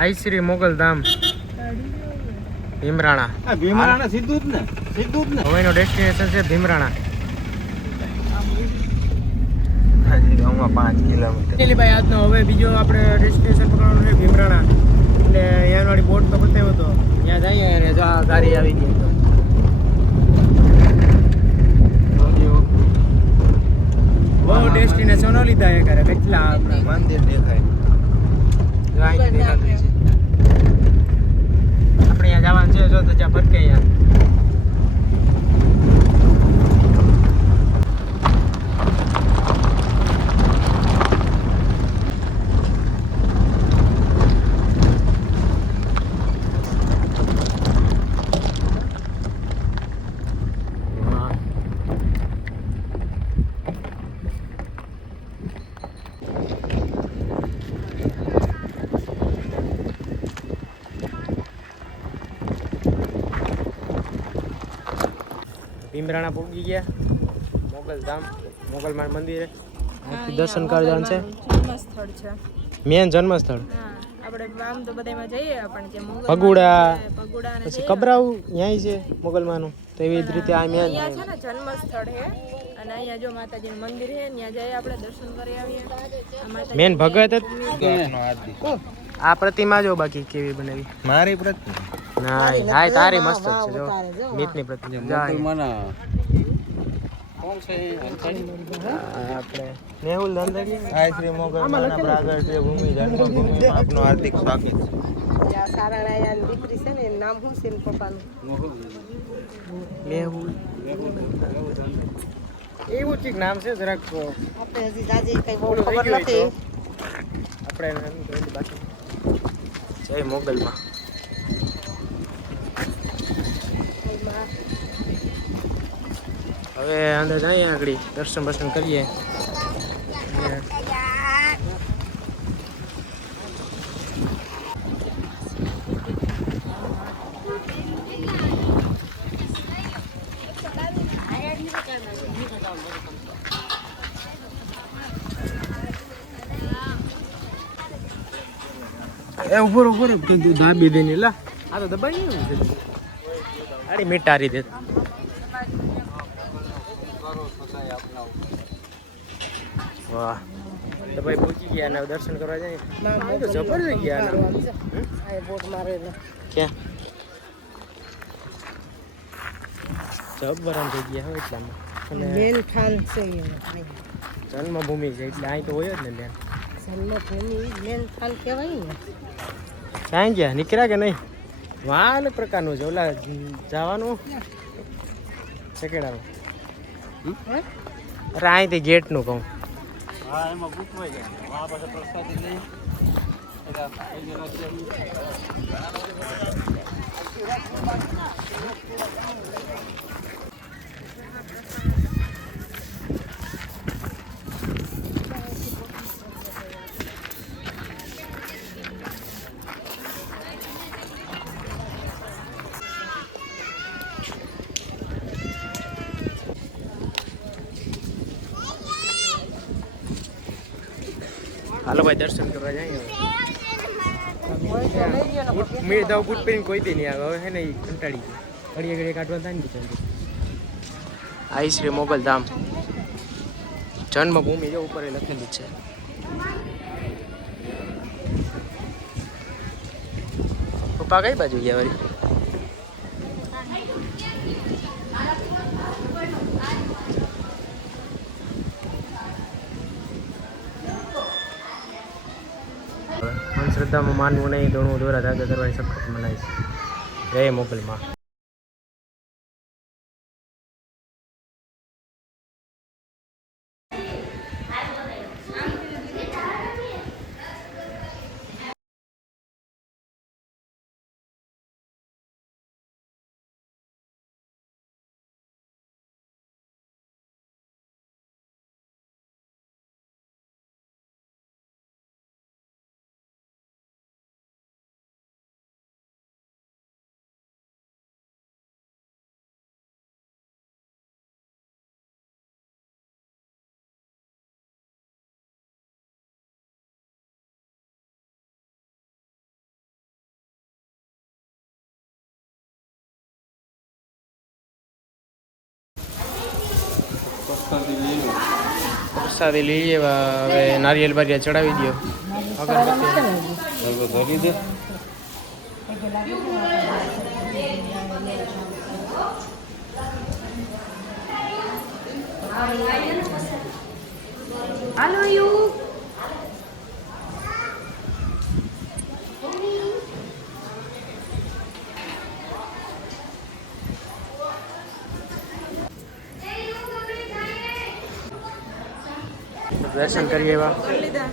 આઈ શ્રી મોગલ ધામ ભીમરાણા. ભીમરાણા સીધું જ ને હવે એનો ડેસ્ટિનેશન છે ભીમરાણા. 5 કિલોમીટર. ભાઈ આજનો હવે બીજો આપણે ડેસ્ટિનેશન પકડવાનું છે ભીમરાણા. એટલે અહીંયા વાળી બોટ તો બતાવ્યો હતો, ત્યાં જઈએ અને જો આ ગાડી આવી ગઈ. બહુ ડેસ્ટિનેશનો લીધા એ કરે કેટલા મંદિર દેખાય. આપણે અહીંયા જવાનું છે, જો તો જ્યાં ભટકે અહીંયા. ભીમરાણા પહોંચી ગયા, મોગલ ધામ, મોગલમાન મંદિરે દર્શન કરવાનું છે. જન્મસ્થળ છે, મેન જન્મસ્થળ. આપણે આમ તો બધામાં જઈએ પણ જે પગુડા પગુડા ને પછી કબરાઉ ન્યાય છે મોગલમાનું, તો એવી જ રીતે આ મેન અહીંયા છે ને જન્મસ્થળ છે. અને અહીંયા જો માતાજીનું મંદિર છે, ત્યાં જઈએ આપણે દર્શન કરી આવીએ. મેન ભગત આ પ્રતિમા જો બાકી કેવી બનાવી. મારી પ્રતિમા ના હાય તારી મસ્ત છે જો, નીતની પ્રતિમા. કોણ છે આપણે મેહુલ દંદરી. આઈ શ્રી મોગલમાના પ્રાગટ્ય ભૂમિ જન્મભૂમિમાં આપનું હાર્દિક સ્વાગત છે. આ સારાળાયાની દીકરી છે ને, એનું નામ શું છે એના પપ્પાનું? મેહુલ એવું ચીક નામ છે, જરાક આપણે હજી જાજી કઈ બહુ ખબર નથી. આપણે બાકી જય મોગલમાં. હવે અંદર જઈએ, આગળ દર્શન બર્શન કરીએ. ઉપર કીધું ધાબી દઈને લા આ તો દબાઈ ગયું. અરે મીટારી દે. વાહ તો ભાઈ પહોંચી ગયા ને દર્શન કરવા જાય. તો જબરજસ્ત ગયા બોટ મારેલો ક્યાં જબરમ થઈ ગયા હોય એટલામાં. અને મેન ખાન છે, જન્મભૂમિ છે એટલે અહીં તો હોય જ ને. જન્મભૂમિ મેન ખાન કહેવાય ને. ક્યાં ગયા નીકળ્યા કે નહીં? વાહ અલગ પ્રકારનું છે. ઓલા જવાનું સકેડામાં. અરે અહીંથી ગેટનું કહું. હા એમાં પૂછવાય જાય. આ પાસે પ્રસાદી લઈ હાલો ભાઈ દર્શન કરવા જઈએ. મેં દવા બૂટ પહેરીને કોઈ દી નહીં આવે હવે. હે ને એ કંટાળી ગઈ, ઘડીએ ઘડીએ કાઢવા થાય ને. આઈ શ્રી મોગલ ધામ જન્મભૂમિ જો ઉપર લખેલું છે. પપ્પા કઈ બાજુ ગયા વળી? શ્રદ્ધામાં માનવું નહીં, દોણું દોરા ધાગા કરવાની સખત મનાય છે. જય મોગલમાં. પ્રસાદી લઈએ હવે નારિયેલ બારિયા ચડાવી દો ભરી દે હાલો યુ દર્શન કરીએ એવા કરી લીધા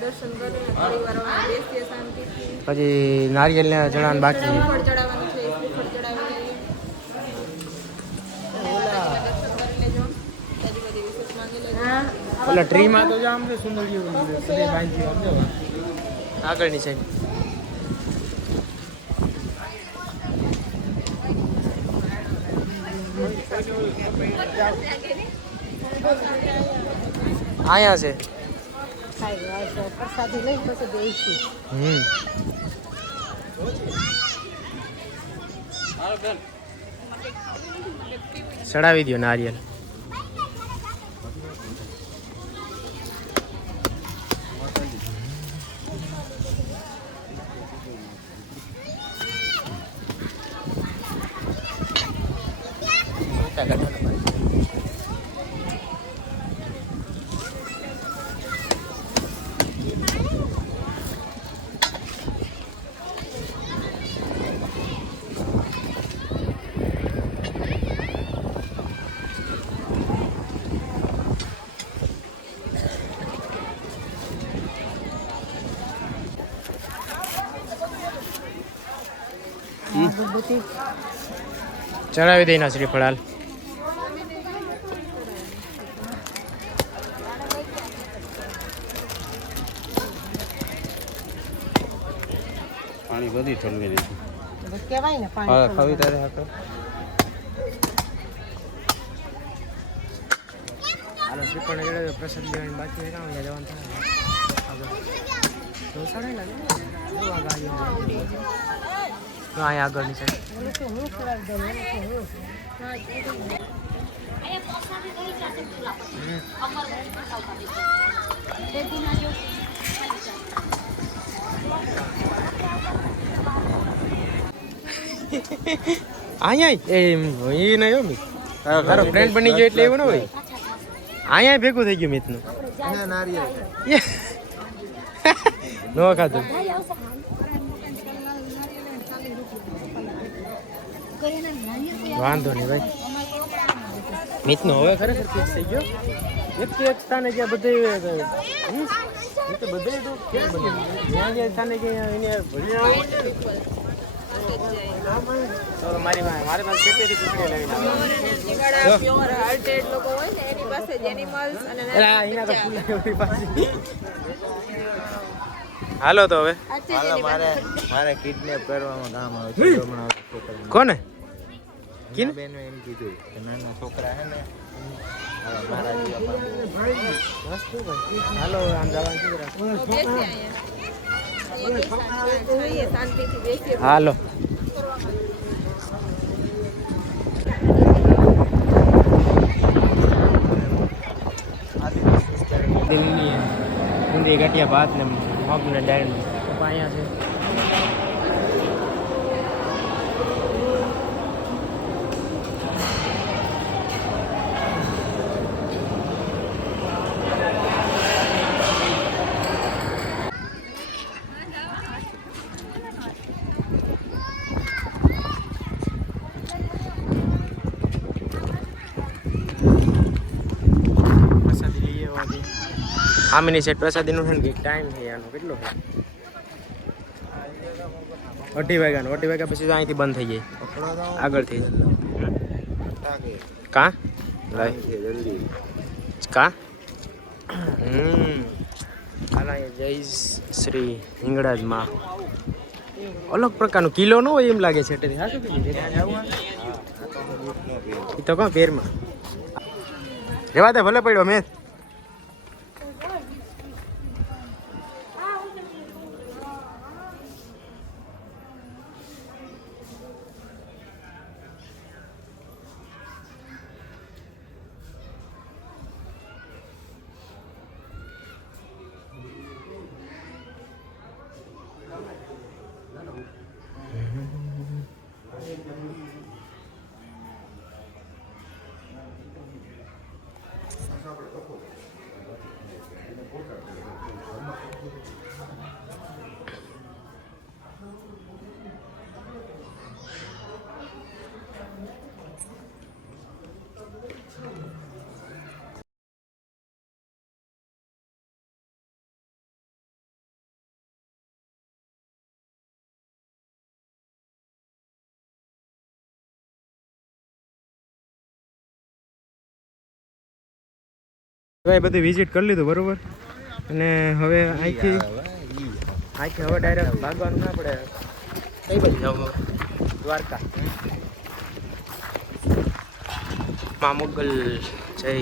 દર્શન કરીને થોડી વાર અમે બેસીએ શાંતિથી પછી નારિયેલને ચડાવવાનું બાકી છે. શ્રીફળ ચડાવવાનું છે શ્રીફળ ચડાવી લઈએ દર્શન કરી લેજો ત્યાંથી બધી વિશેષ માંગી લેજો ઓલા ટ્રીમાં તો આમ છે સુંદર જેવું બધે બાંધી આપજો આગળની સાઈડ આયા છે ચડાવી દો નારિયેલ ચડાવી દઈ ના શ્રીફળ હાલ પાણી બધી ઠલવી દીધું કહેવાય ને હા ખાવી તારે હાટો હાલો શ્રીફળ ને ચડાવી પ્રસાદ લેવાની બાકી હોય કામ જવાનું થાય આગળ તો ચડાવી લાગે અહીંયા આગળની સાઈડ હું ખરાબ દઉં અહીંયા એ નહીં હો મિત તારો ફ્રેન્ડ બની ગયો એટલે એવું ન હોય અહીંયા ભેગું થઈ ગયું મિતનું નારિયેળ નો ખાધું વાંધો નહીં ભાઈ મિતનો હવે ખરેખર ફિક્સ થઈ ગયો એક તો એક સ્થાને જ્યાં બધે બધે તો ક્યાં બને જ્યાં જ્યાં સ્થાને કે એને ભણ્યા તો મારી પાસે કેટલી પૂછડી લઈ પ્યોર હાર્ટેડ લોકો હોય ને એની પાસે જ એનિમલ્સ અને અહીંયા તો ફૂલ પાસે હાલો તો હવે મારે કિડનેપ કરવામાં કામ આવે છે હમણાં છોકરા કોને કિન બેનો એમ કીધું કે નાના છોકરા હે ને મારા જેવા હાલો આમ જવાનું છે જરા. શાંતિથી બેસીએ હાલો દિલ્હી ઊંધી ગાંઠિયા ભાત ને મગ ને દાળ અહીંયા છે આમીની સેટ પ્રસાદીનું છે ને કંઈક ટાઈમ છે આનો કેટલો છે 2:30 વાગ્યાનો 2:30 વાગ્યા પછી તો અહીંથી બંધ થઈ જાય આગળથી કા લાઈ કા હાલા જય શ્રી હિંગળાજ માં અલગ પ્રકારનો કિલ્લો ન હોય એમ લાગે છે એટલે હા શું એ તો કહો પેરમાં રેવા દે ભલે પડ્યો મેં ભાઈ બધું વિઝિટ કરી લીધું બરોબર, અને હવે અહીંથી હવે ડાયરેક્ટ ભાગવાનું ના પડે. કઈ બાજુ જવું? દ્વારકા. મા મોગલ જય